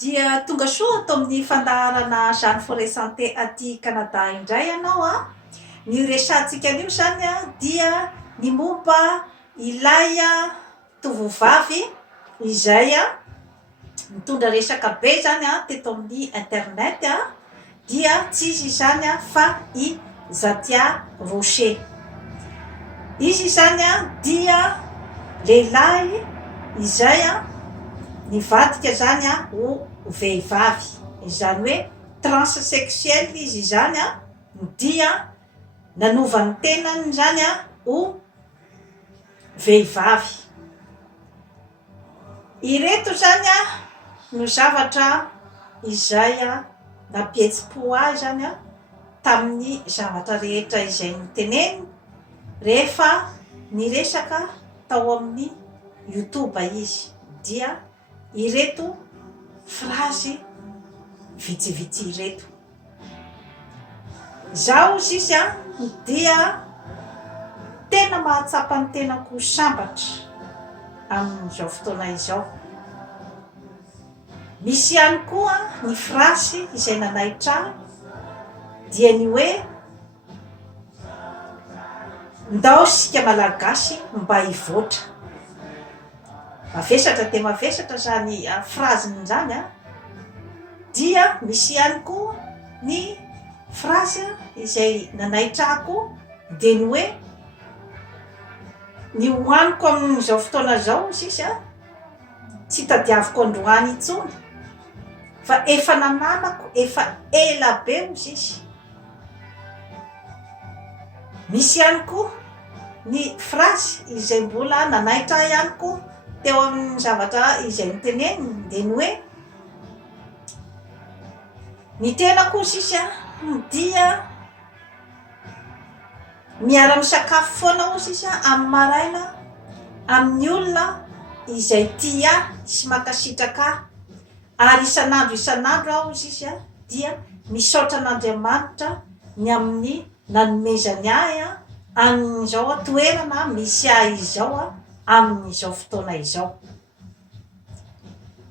Dia tonga soa ato amin'ny fandaharana Jeanne Forêt Santé aty Canada indray ianao a. Ny resantsika an'io zany a dia ny momba ilay tovovavy izay mitondra resaka be zany teto amin'ny internet dia tsy izy zany fa i Zakia Rocher. Izy zany dia lehilahy izay nivadika zany ho vehivavy, izany hoe transsexuel izy zany dia nanova ny tenany zany ho vehivavy. Ireto zany no zavatra izay nampihetsi-po azy zany tamin'ny zavatra rehetra izay niteneny rehefa niresaka tao amin'ny YouTube izy, dia ireto frazy vitsivitsy ireto. Zaho izy dia tena mahatsapa ny tenako sambatra amin'izao fotoana izao. Misy ihany koa ny frasy izay nanaitra dia ny hoe ndao sika malagasy mba hivoatra. Mavesatra dia mavesatra zany fraziny zany dia misy ihany koa ny frazy izay nanaitrako dia ny hoe ny hoaniko amin'izao fotoana zao sisa tsy tadiaviko androany intsony fa efa nananako efa ela be sisa. Misy ihany koa ny frazy izay mbola nanaitra ihany koa teo amin'ny zavatra izay niteneniny dia ny hoe ny tenako sisa dia miara-misakafo foana ho sisa amin'ny maraina amin'ny olona izay tia sy makasitraka ary isan'andro aho sisa dia misaotra an'Andriamanitra ny amin'ny nanomezany ahy amin'izao toerana misy ahy izao amin'izao fotoana izao.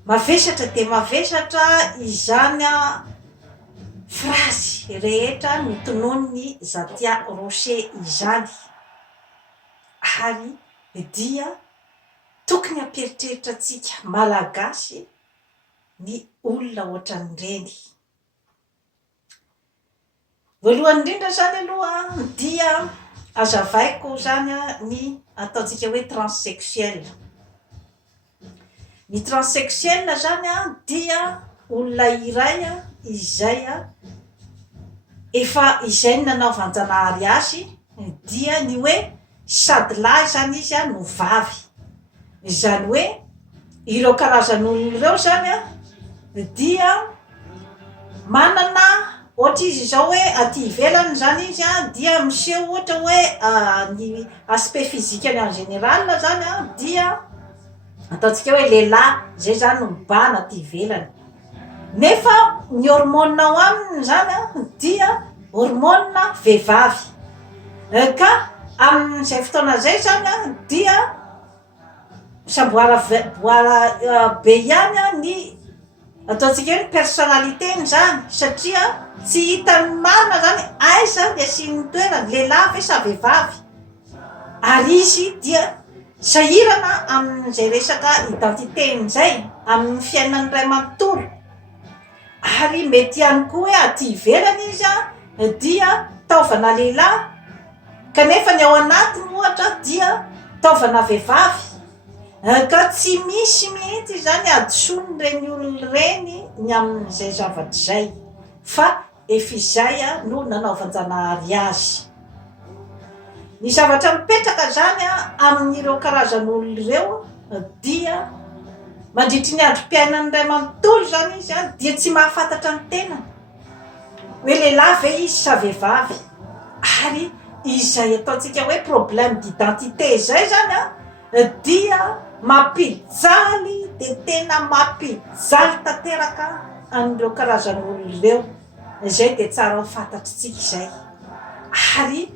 Mavesatra dia mavesatra izany frazy rehetra notonon'ny Zakia Rocher izany, ary dia tokony hampieritreritra antsika malagasy ny olona ohatran'ireny. Voalohany indrindra zany aloha dia azavaiko zany ny ataontsika hoe transsexuel. Ny transsexuel zany dia olona iray izay efa izay nanao vanjanahary azy, dia ny hoe sady lahy zany izy no vavy. Izany hoe ireo karazan'olona ireo zany dia manana ohatra izy zao hoe aty ivelany zany izy dia miseho ohatra hoe ny aspect physique en général zany dia ataontsika hoe lehilahy, zay zany no mibahana aty ivelany. Nefa ny hormone ao aminy zany dia hormone vehivavy. Ka amin'izay fotoana zay zany dia samboara be ihany ny ataontsika hoe ny personnaliteny zany, satria tsy hitany marina zany aiza ny asiany toerany, lehilahy ve sa vehivavy, ary izy dia sahirana amin'izay resaka identiteny zay amin'ny fiainany ray manontolo. Ary mety ihany koa hoe aty ivelany izy dia taovana lehilahy kanefa ny ao anatiny ohatra dia taovana vehivavy, ka tsy misy mihitsy zany adosony reny olona reny ny amin'izay zavatra zay, fa efa izay no nanaovanjanahary azy. Ny zavatra mipetraka zany amin'ireo karazan'olona ireo dia mandritry ny androm-piainany ray manontolo zany izy dia tsy mahafantatra ny tenany hoe lehilahy ve izy sa vehivavy. Ary izay ataontsika hoe problème d'identité zay zany dia mampijaly, dia tena mampijaly tanteraka amin'ireo karazan'olona ireo. Zay dia tsara ho fantatritsika izay. Ary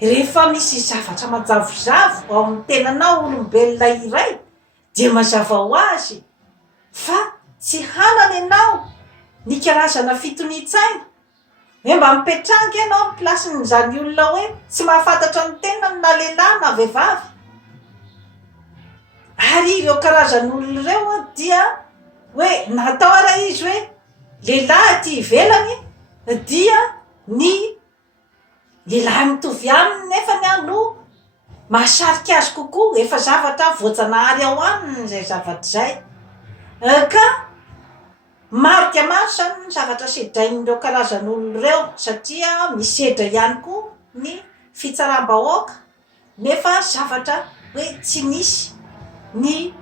rehefa misy zavatra majavozavo ao amin'ny tenanao olombelona iray dia mazava ho azy fa tsy hanana ianao ny karazana fitoni-tsaina hoe mba mipetranga ianao amin'ny plasin'izany olona hoe tsy mahafantatra ny tenany na lehilahy na vehivavy. Ary ireo karazan'olona ireo dia hoe natao ara izy hoe lehilahy aty ivelany dia ny lehilahy mitovy aminy nefany no mahasarika azy kokoa, efa zavatra voajanahary ao aminy zay zavatra zay. Ka maro dia maro zany ny zavatra sedrain'ireo karazan'olona ireo satria misedra ihany koa ny fitsaram-bahoaka nefa zavatra hoe tsy nisy ny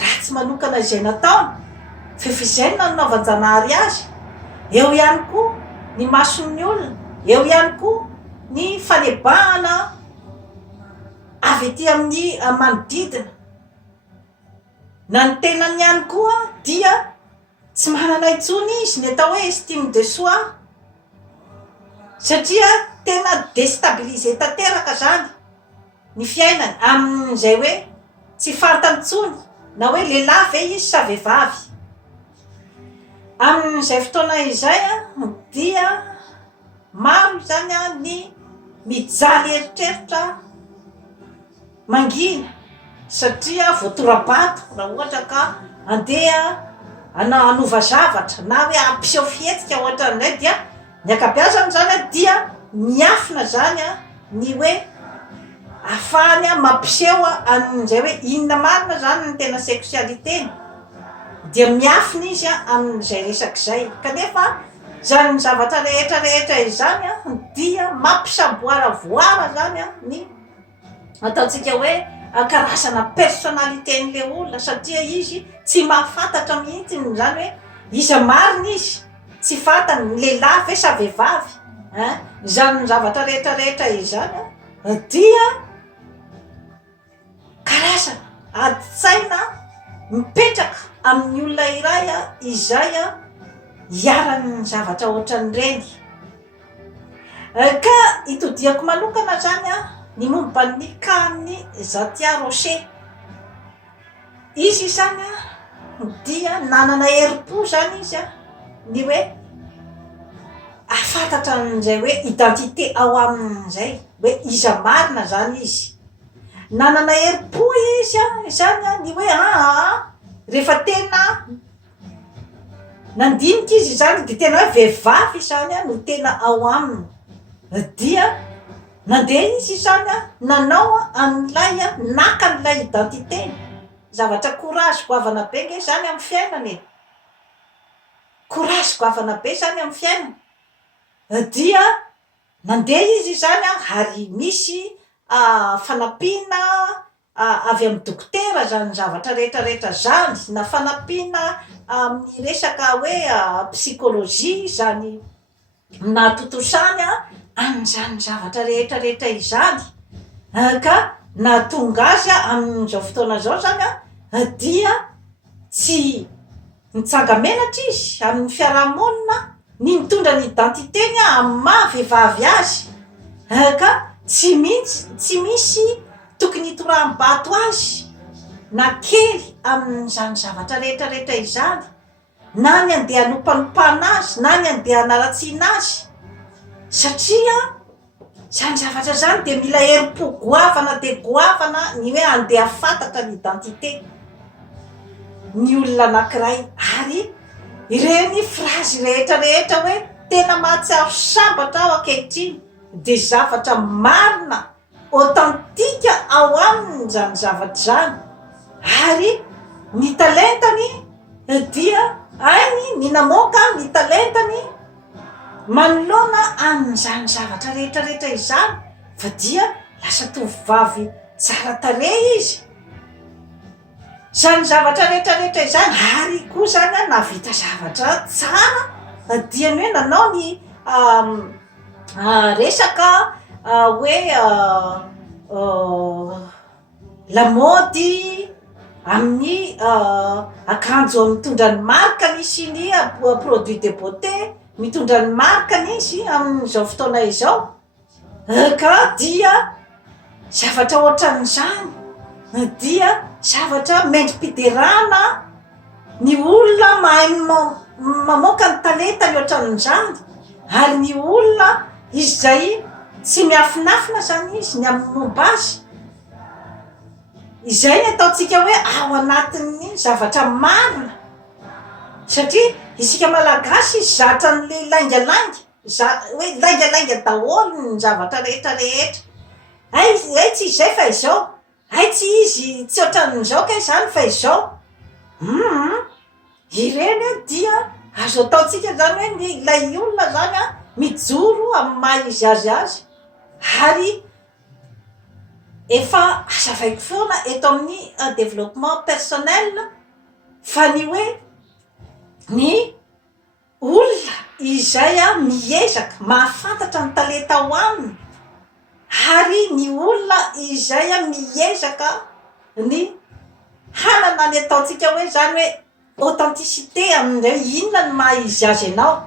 ratsy manokana izay nataony fefizay no nanaovan-janahary azy. Eo ihany koa ny mason'ny olona, eo ihany koa ny fanebahana avy ety amin'ny manodidina. Na ny tenany ihany koa dia tsy manana intsony izy ny atao hoe estime de soi satria tena déstabilisé tanteraka zany ny fiainany amin'izay hoe tsy fantany intsony na hoe lehilahy ve izy sa vehivavy. Amin'izay fotoana izay dia maro zany ny mijaly eritreritra mangina satria voatorabato raha ohatra ka andeha hanova zavatra na hoe ampiseho fihetsika ohatran'izay dia ny akabeazany zany dia miafina zany ny hoe ahafahany mampiseho an'izay hoe inona marina zany ny tena sexualiteny dia miafina izy amin'izay resaka izay. Kanefa zany ny zavatra rehetra izany dia mampisaboara voara zany ny ataontsika hoe karazana personnalitén'le olona satria izy tsy mahafantatra mihitsy zany hoe iza marina izy tsy fantany ny lehilahy ve sa vehivavy. Zany ny zavatra rehetra izany dia karazana adi-tsaina mipetraka amin'ny olona iray izay hiarany zavatra ohatran'ireny. Ka itodiako manokana zany ny momba ny Kany Zatia Rocher. Izy zany dia nanana herim-po zany izy ny hoe ahafantatra an'izay hoe identité ao amin'izay hoe iza marina zany izy. Nanana herim-po izy zany ny hoe rehefa tena nandinika izy zany de tena hoe vehivavy zany no tena ao aminy dia nandeha izy zany nanao an'ilay naka an'ilay identité. Zavatra courage goavana be nge zany amin'ny fiainana courage goavana be zany amin'ny fiainana dia nandeha izy zany ary misy fanampiana avy amin'ny dokotera zany zavatra rehetra zany na fanampiana amin'ny resaka hoe psychologie zany nahatotosany amin'izany zavatra rehetra izany. Ka nahatonga azy amin'izao fotoana zao zany dia tsy mitsanga menatra izy amin'ny fiarahamonina ny mitondra ny identitény amin'ny maha vehivavy azy. Ka tsy misy tokony hitoram-bato azy na kely amin'izany zavatra rehetra izany na ny andeha hanompanompanina azy na ny andeha hanaratsiana azy satria zany zavatra zany de mila herim-po goavana de goavana ny hoe andeha fantatra ny identité ny olona anankiray. Ary ireny frazy rehetra hoe tena mahatsiaro sambatra ao ankehitriny de zavatra marina authentique ao aminy zany zavatra zany. Ary ny talentany dia ainy ny namoaka ny talentany manoloana amin'izany zavatra rehetra izany fa dia lasa tovovavy tsara tarehy izy zany zavatra rehetra izany. Ary koa zany navita zavatra tsara dia ny hoe nanao ny resaka hoe lamody amin'ny akanjo mitondra ny markany sy ny produit de beauté mitondra ny markany izy amin'izao fotoana izao. Ka dia zavatra ohatran'izany dia zavatra mendrim-piderana ny olona mahay mamoaka ny talenta mihoatran'izany, ary ny olona izay tsy miafinafina zany izy ny amin'ny momba azy, izay ny ataontsika hoe ao anatin'ny zavatra marina. Satria isika malagasy zatra n'le laingalainga, hoe laingalainga daholo ny zavatra rehetrarehetra. Ay tsy izay fa izao, ay tsy izy tsy ohatran'izao ka izany fa izao. Ireny dia azo ataontsika zany hoe ny ilay olona zany mijoro amin'ny maha izy azy ary efa azavaiko foana eto amin'ny développement personnel fa ny hoe ny olona izay miezaka mahafantatra ny talenta ao aminy, ary ny olona izay miezaka ny hanana ny ataontsika hoe zany hoe authenticité amin'izay inona ny maha izy azy ianao.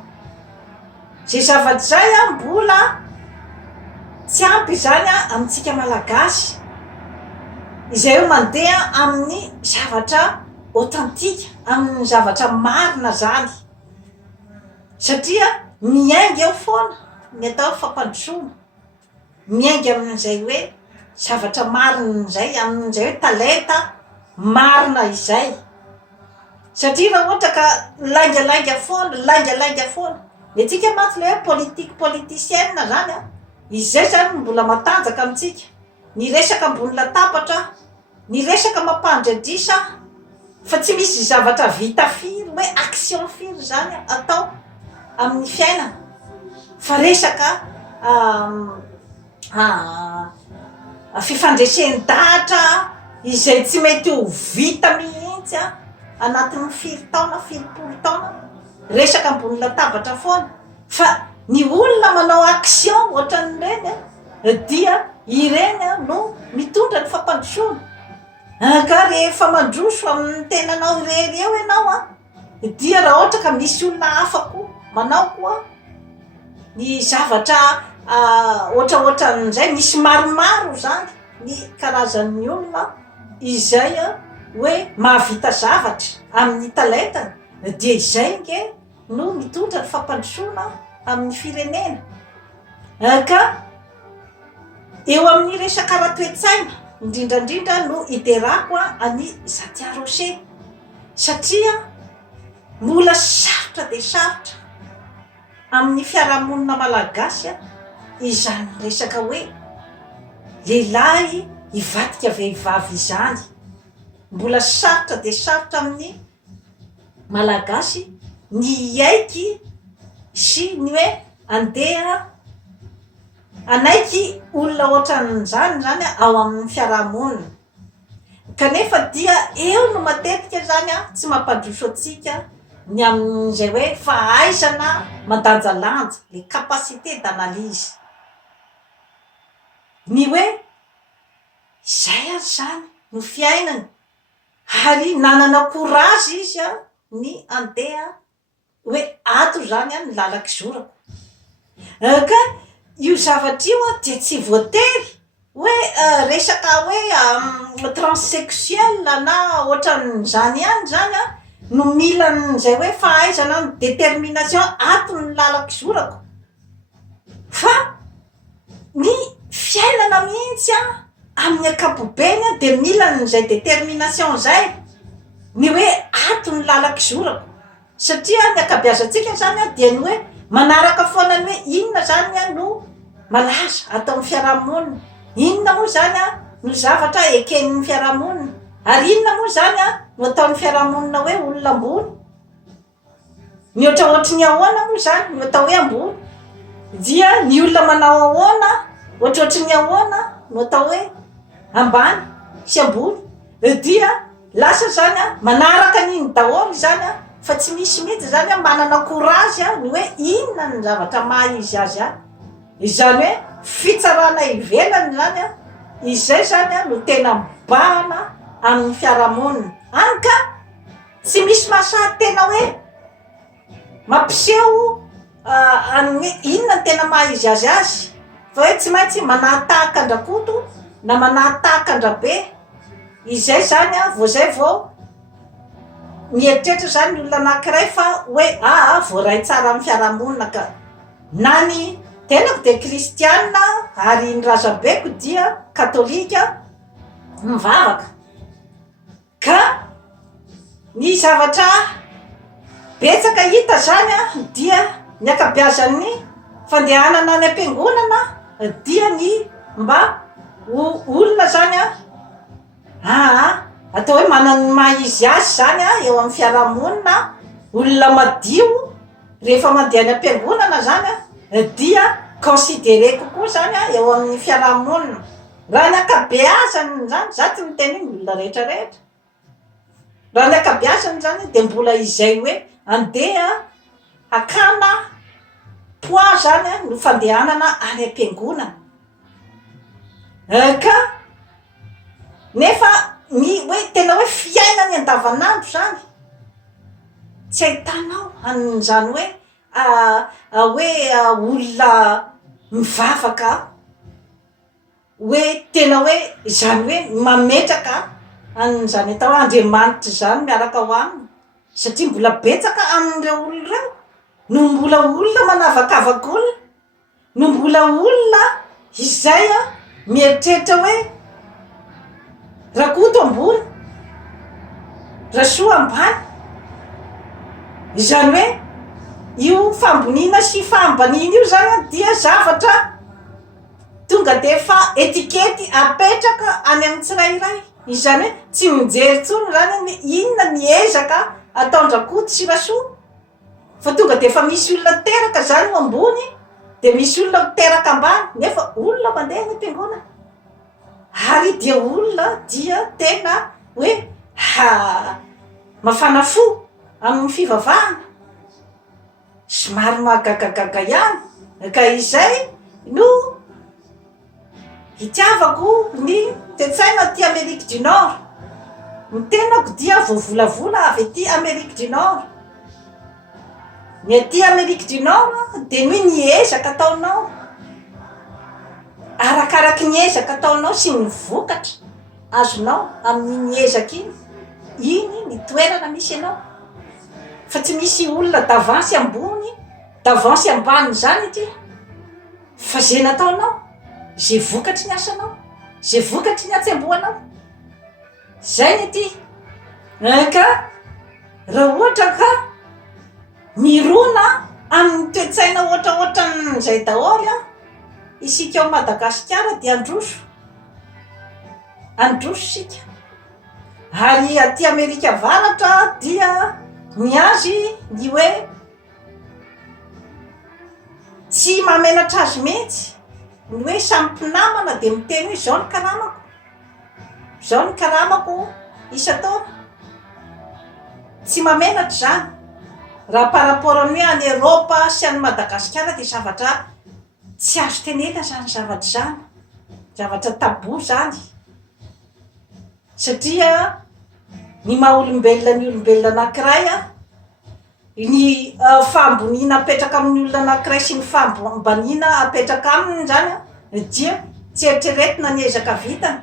Zay zavatra zay mbola tsy ampy zany amintsika malagasy, izay hoe mandeha amin'ny zavatra authentique, amin'ny zavatra marina zany. Satria miainga eo foana ny atao fampandrosoana, miainga amin'izay hoe zavatra marina zay, amin'izay hoe talenta marina izay. Satria raha ohatra ka laingalainga foana, ny antsika mantsy le hoe politicienne zany izay zany mbola matanjaka amintsika, ny resaka ambony latabatra, ny resaka mampandradrisa, fa tsy misy zavatra vita firy hoe action firy zany atao amin'ny fiainana, fa resaka fifandreseni-dahatra izay tsy mety ho vita mihitsy anatin'ny firy taona, filo-polo taona, resaka ambony latabatra foana. Fa ny olona manao action ohatran'ireny dia ireny no mitondra ny fampandrosoana. Ka rehefa mandroso amin'ny tenanao irery eo ianao dia raha ohatra ka misy olona hafa koa manao koa ny zavatra ohatraohatran'izay, misy maromaro zany ny karazan'ny olona izay hoe mahavita zavatra amin'ny talentany, dia izay nge no mitondra ny fampandrosoana amin'ny firenena. Ka eo amin'ny resaka ara-toetsaina indrindrandrindra no iterako any Zatia Rocher, satria mbola sarotra de sarotra amin'ny fiarahamonina malagasy izany resaka hoe lehilahy hivadika vehivavy izany. Mbola sarotra de sarotra amin'ny malagasy ny iaiky sy ny hoe andeha anaiky olona ohatran'izany zany ao amin'ny fiarahamonina. Kanefa dia eo no matetika zany tsy mampandroso atsika ny amin'izay hoe fahaizana mandanjalanja, le capacité d'analyse, ny hoe zay ary zany no fiainany, ary nanana courage izy ny andeha hoe ato zany ny lalaky zorako. Ka io zavatra io dia tsy voatery hoe resaka hoe transsexuel na ohatran'izany ihany zany no mila n'izay hoe fahaizana ny détermination ato ny lalaky zorako, fa ny fiainana mihitsy amin'ny ankapobeny dia mila n'izay détermination zay, ny hoe ato ny lalaky zorako. Satria ny akabeazantsika zany dia ny hoe manaraka foana ny hoe inona zany no malaza atao amin'ny fiarahamonina, inona moa zany no zavatra eken'ny fiarahamonina, ary inona moa zany no ataon'ny fiarahamonina hoe olona ambony. Ny ohatraohatry ny ahoana moa zany no atao hoe ambony, dia ny olona manao ahoana ohatrohatry ny ahoana no atao hoe ambany sy ambony, dia lasa zany manaraka an'iny daholo zany fa tsy misy mihitsy zany manana courage ny hoe inona ny zavatra maha izy azy izany hoe fitsarana ivelany zany izay zany no tena mibahana amin'ny fiarahamonina. Any ka tsy misy mahasahy tena hoe mampiseho any hoe inona ny tena maha izy azy, fa hoe tsy maintsy manatahaka andrakoto na manatahaka andrabe, izay zany vao zay vao mieritreritra zany ny olona anankiray fa hoe voaray tsara amin'ny fiarahamonina ka nany tenako de kristianina ary ny razabeko dia katolika mivavaka ka ny zavatra betsaka hita zany dia ny akabeazan'ny fandehanana any am-piangonana dia ny mba olona zany atao hoe manany maha-izy azy zany eo amin'ny fiarahamonina olona madio rehefa mandeha any am-piangonana zany dia considéré kokoa zany eo amin'ny fiarahamonina raha ny akabeazany zany za ty miteny ny olona rehetrarehetra raha ny akabeazany zany de mbola izay hoe andeha hakana poids zany no fandehanana any am-piangonana ka nefa ny hoe tena hoe fiainany andavanandro zany tsy ahitanao an'izany hoe olona mivavaka hoe tena hoe zany hoe mametraka an'izany atao Andriamanitra zany miaraka ho aminy satria mbola betsaka amin'ireo olona ireo no mbola olona manavakavaka olona no mbola olona izay mieritreritra hoe rakoto ambony rasoa ambany izany hoe io fambonina sy fambanina io zany dia zavatra tonga de fa etikety apetraka any amin'ny tsirairay izany hoe tsy mijery tsony zany ny inona ny ezaka ataon-drakoto sy rasoa fa tonga de fa misy olona teraka zany ambony de misy olona teraka ambany nefa olona mandeha ny am-piangonana ary dia olona dia tena hoe mafana fo amin'ny fivavahana somary mahagagagaga ihany ka izay no hitiavako ny tetsaina ty Amerique du Nord ny tenako dia voavolavola avy aty Amerique du Nord ny aty Amerique du Nord de noe ny ezaka ataonao arakaraky ny ezaka ataonao sy ny vokatra azonao amin'ny ezaka iny ny toerana misy anao fa tsy misy olona d'avance ambony d'avance ambany zany ty fa zay nataonao zay vokatry ny asanao zay vokatry ny atsembohanao zay ny ty ka raha ohatra ka mirona amin'ny toetsaina ohatraohatran'izay daholo isika ao Madagasikara dia androso sika ary aty Amerika avaratra dia ny azy ny hoe tsy mamenatra azy mihitsy ny hoe samy mpinamana de miteny hoe zao ny karamako isa-taona tsy mamenatra zany raha par rapport amin'ny hoe any Eropa sy any Madagasikara de zavatra tsy azo tenena zany zavatra tabo zany satria ny maha-olombelona ny olombelona anankiray ny fambonina apetraka amin'ny olona anankiray sy ny fambanina apetraka aminy zany dia tsy eritreretina ny ezaka vitany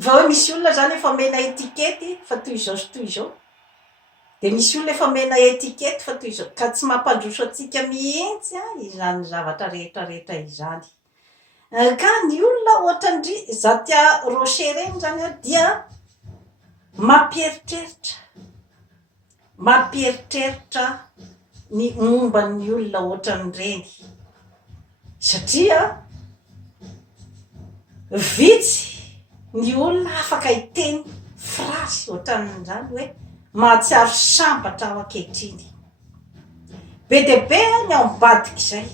fa hoe misy olona zany efa mena etikety fa toy izao sy toy izao de misy olona efa mena etikety fa toy izao ka tsy mampandroso atsika mihitsy izany zavatra rehetrarehetra izany ka ny olona ohatrandry Zatia Rocher reny zany dia mampieritreritry ny momba ny olona ohatran'ireny satria vitsy ny olona afaka hiteny frasy ohatran'izany hoe mahatsiaro sambatra ao ankehitriny be de be ny ao ambadika izay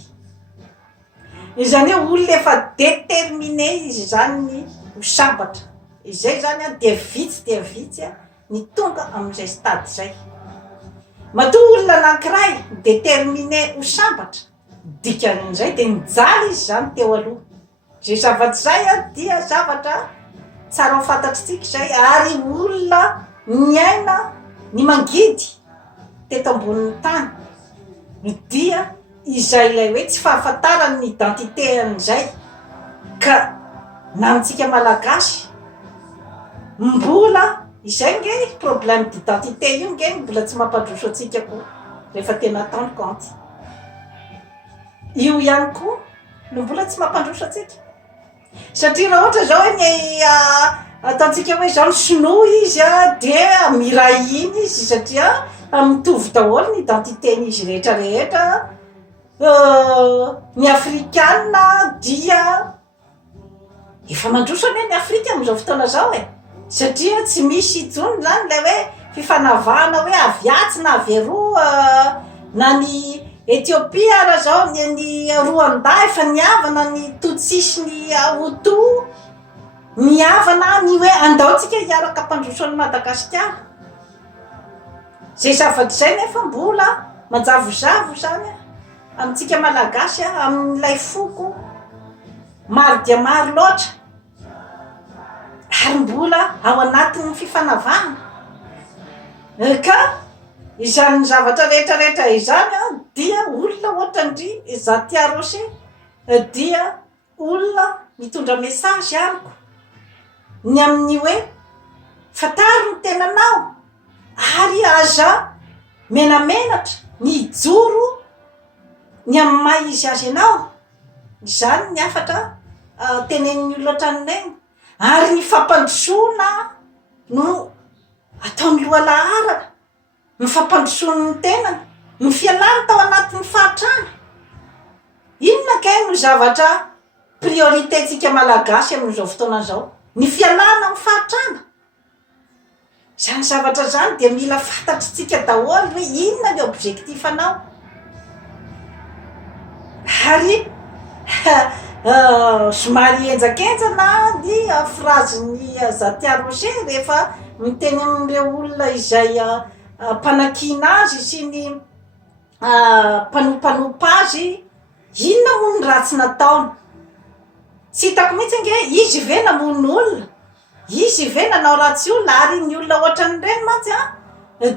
izany hoe olona efa déterminé izy zany ny ho sambatra izay zany de vitsy ny tonga amin'izay stade zay matoa olona anankiray déterminé ho sambatra dikan'izay de mijaly izy zany teo aloha zay zavatra zay dia zavatra tsara ho fantatritsika zay ary olona miaina ny mangidy teto ambonin'ny tany dia izay ilay hoe tsy fahafantarany ny identité an'izay ka na amintsika malagasy mbola izay nge problème d'identité io nge mbola tsy mampandroso atsika koa rehefa tena tendre compte io ihany koa no mbola tsy mampandroso atsika satria raha ohatra zao hoe ny ataontsika hoe zao ny sinoa izy dia miray iny izy satria mitovy daholo ny identitén'izy rehetrarehetra ny afrikana dia efa mandroso ane ny afrika am'izao fotoana zao satria tsy misy itsony zany lay hoe fifanavahana hoe aviatsy na averoa na ny Etiopia raha zao ny Rwanda efa niavana ny Tutsi sy ny Hutu niavana ny hoe andaotsika hiaraka ampandrosoan'ny Madagasikara zay zavatra zay nefa mbola manjavozavo zany amitsika malagasy amin'ilay foko maro dia maro loatra ary mbola ao anatin'ny fifanavahana ka izany zavatra rehetrarehetra izany dia olona ohatrandry Zatia Rocher dia olona mitondra message amiko ny amin'ny hoe fataro ny tenanao ary aza menamenatra ny ijoro ny amin'ny maha izy azy anao izany ny afatra tenenin'ny olona ohatran'ireny ary ny fampandrosoana no ataon'ny lohalaharana ny fampandrosoany ny tenany ny fialany tao anatin'ny fahatrana inona kay no zavatra priorité-tsika malagasy amin'izao fotoana zao ny fialana amin'ny fahatrana zany zavatra zany dia mila fantatritsika daholo hoe inona ny objectif anao ary somary enjakenjana ny phrase-ny Zatia Rocher rehefa miteny amin'ireo olona izay mpanakina azy sy ny mpanompanompa azy inona moa ny ratsy nataony tsy hitako mihitsy nge izy ve namono olona izy ve nanao ratsy olona ary ny olona ohatran'ireny mantsy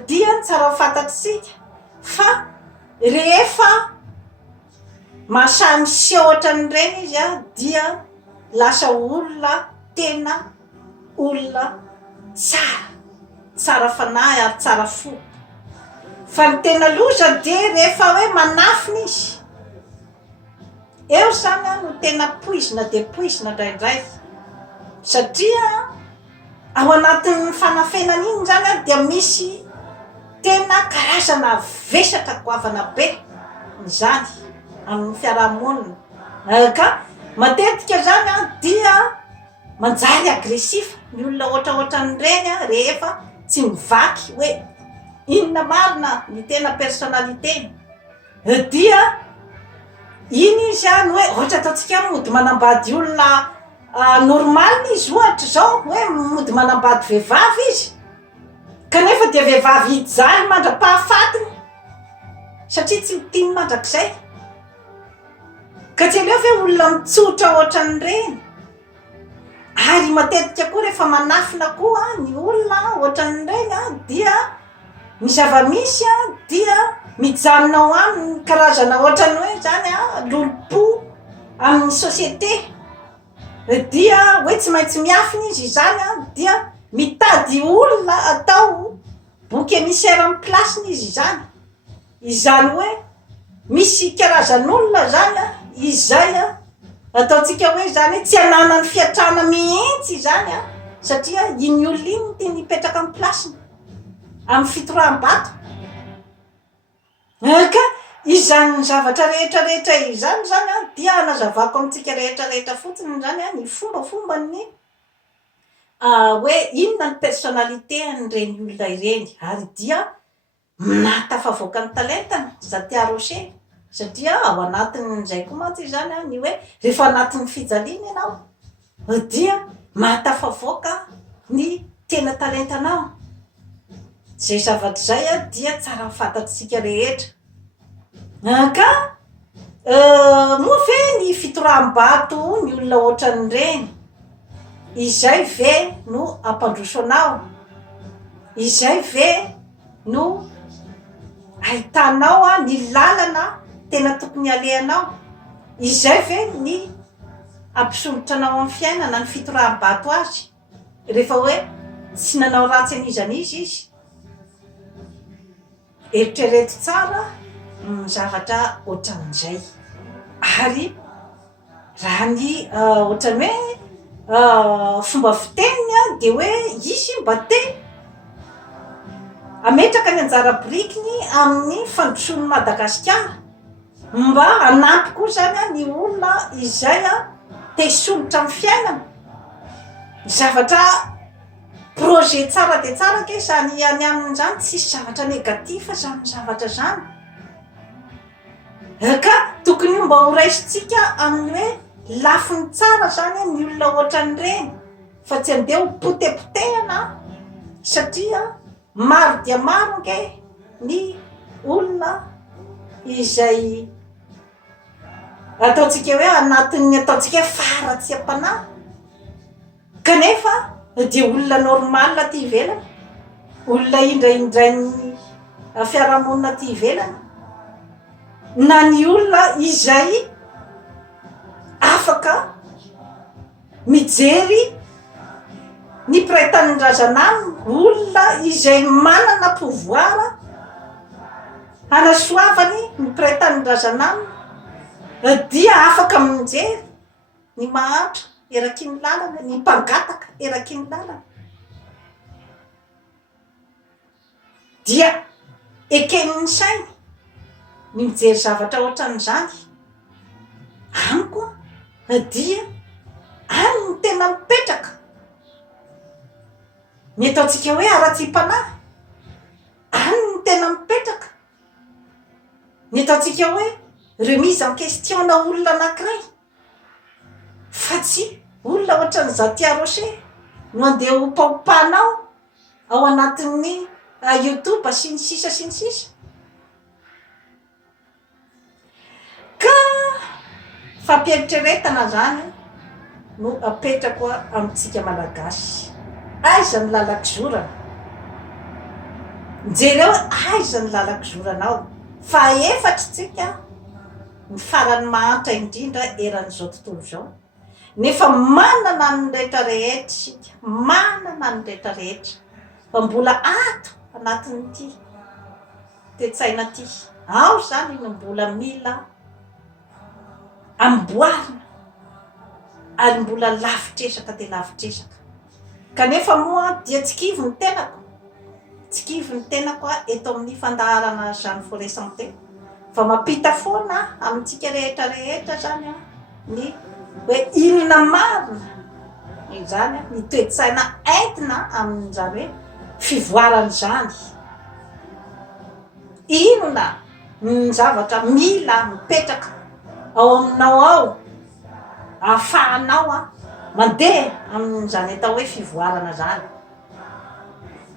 dia ny tsara fantatritsika fa rehefa masamy sy ohatran'ireny izy dia lasa olona tena olona tsara fanahy ary tsara fo fa ny tena loza dia rehefa hoe manafina izy eo zany no tena poizina de poizina ndraindray satria ao anatin'ny fanafenana iny zany dia misy tena karazana vesatra goavana be zany amin'ny fiarahamonina ka matetika zany dia manjary agressif ny olona ohatraohatran'ireny rehefa tsy mivaky hoe inona marina ny tena personnalité dia iny izy hoe ohatra ataontsika mody manambady olona normal izy ohatra zao hoe mody manambady vehivavy izy kanefa dia vehivavy hijaly mandra-pahafatiny satria tsy mitiny mandrak'izay ka tsy aleo ve olona mitsotra ohatran'ireny ary matetika koa rehefa manafina koa ny olona ohatran'ireny dia ny zava-misy dia mijanonao amin'ny karazana ohatrany hoe zany lolo-po amin'ny société dia hoe tsy maintsy miafina izy zany dia mitady olona atao bouc émissaire amin'ny plasiny izy zany izany hoe misy karazan'olona zany izay ataontsika hoe zany tsy anana ny fiatrana mihitsy zany satria iny olona iny tia mipetraka amin'ny plasiny amin'ny fitoram-bato ka izany zavatra rehetrarehetra izany zany dia anazavako amintsika rehetrarehetra fotsiny zany ny fombafombany hoe inona ny personnalité an'ireny olona ireny ary dia natafavoaka ny talentany Zatia Rocher satria ao anatin'izay koa mantsy zany ny hoe rehefa anatin'ny fijaliana ianao dia matafavoaka ny tena talentanao zay zavatra zay dia tsara fantatritsika rehetra ka moa ve ny fitoram-bato ny olona ohatran'ireny izay ve no ampandroso anao izay ve no ahitanao ny lalana tena tokony alehanao izay ve ny ampisondrotranao amin'ny fiainana ny fitoram-bato azy rehefa hoe tsy nanao ratsy an'izanizy izy eritrereto tsara zavatra ohatran'izay ary raha ny ohatrany hoe fomba fiteniny a de hoe izy mba te ametraka ny anjara birikiny amin'ny fandrosoan'ny Madagasikara mba hanampy koa zany a ny olona izay a te hisolotra amin'ny fiainana zavatra projet tsara de tsara ke zany any amin'izany tsisy zavatra negatif zany zavatra zany ka tokony io mba ho raisitsika amin'ny hoe lafiny tsara zany ny olona ohatran'ireny fa tsy andeha ho potepotehana satria maro dia maro ke ny olona izay ataontsika hoe anatin'ny ataontsika hoe faharatsiam-panahy kanefa dia olona normal aty ivelany olona indraindrain'ny fiarahamonina aty ivelany na ny olona izay afaka mijery ny piraitanin-drazanaminy olona izay manana pouvoir hanasoavany ny piraitanin-drazanaminy dia afaka mijery ny mahantra eraky ny lalana ny mpangataka eraky ny lalana dia ekeniny sainy ny mijery zavatra ohatran'izany amiko dia any ny tena mipetraka ny ataontsika hoe ara-tsim-panahy any ny tena mipetraka ny ataontsika hoe remise en question na olona anankiray fa tsy olona ohatran'ny Zatia Rocher no andeha hopaopanao ao anatin'ny YouTube sy ny sisa sy ny sisa ka fampieritreretana zany no apetrako amintsika malagasy aiza ny lalak'izorana mijereo aiza ny lalak'izorana ao fa efatry tsika ny farany mahantra indrindra eran'izao tontolo zao nefa manana ny rehetra rehetra sika manana ny rehetra rehetra fa mbola ato anatin'ity tetsaina ty ao zany no mbola mila amboarina ary mbola lavitresaka de lavitresaka kanefa moa dia tsikivy ny tenako tsikivy ny tenako eto amin'ny fandaharana Jeanne Forêt Santé fa mampita foana amintsika rehetra rehetra zany ny hoe inona marina izany ny toetsaina entina amin'izany hoe fivoarana zany inona ny zavatra mila mipetraka ao aminao ao ahafahanao mandeha amin'izany atao hoe fivoarana zany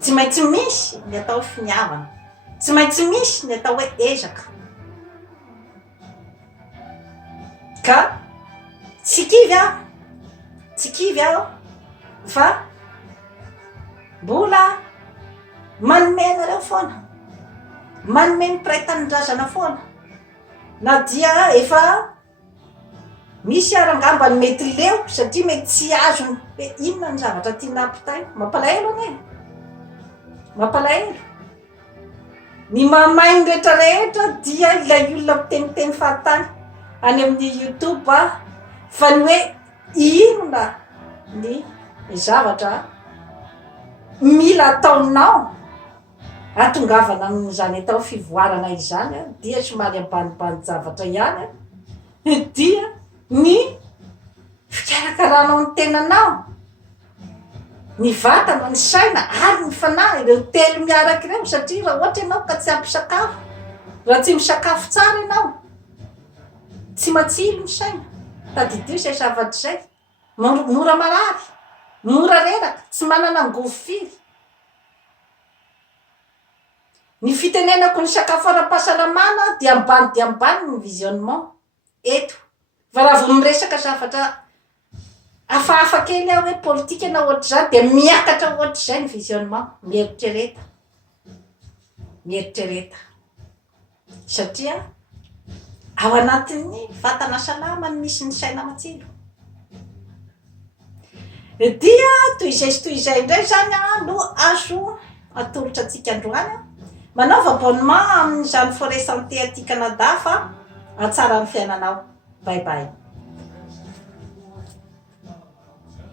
tsy maintsy misy ny atao hoe finiavana tsy maintsy misy ny atao hoe ezaka ka tsikivy aho fa mbola manome anareo foana manome ny piraitanin-drazana foana na dia efa misy arangambany mety leo satria mety tsy azony hoe inona ny zavatra tiana ampitaina mampalahelo ane mampalahelo ny mamainy rehetra rehetra dia ilay olona miteniteny fahatany any amin'ny YouTube fa ny hoe inona ny zavatra mila ataonao atongavana amin'izany atao fivoarana izany dia somary ambanimbany zavatra ihany dia ny fikarakaranao ny tenanao ny vatana ny saina ary ny fanahy ireo telo miaraka ireo satria raha ohatra ianao ka tsy ampisakafo raha tsy misakafo tsara ianao tsy matsilo ny saina tadidio zay zavatra zay mora marary mora reraka tsy manana angovo firy ny fitenenako ny sakafo ara-pahasalamana dia ambany ny visionnement eto fa raha vo miresaka zavatra hafahafa kely aho hoe politika na ohatr'izany dia miakatra ohatr'izay ny visionnement mieritrereta satria ao anatin'ny vatana salama ny misy ny saina matsilo dia toy izay sy toy izay indray zany a no azo atolotra antsika androany a manaova abonnement amin'izany forêt santé aty Canada fa atsara ny fiainanao. Bye bye.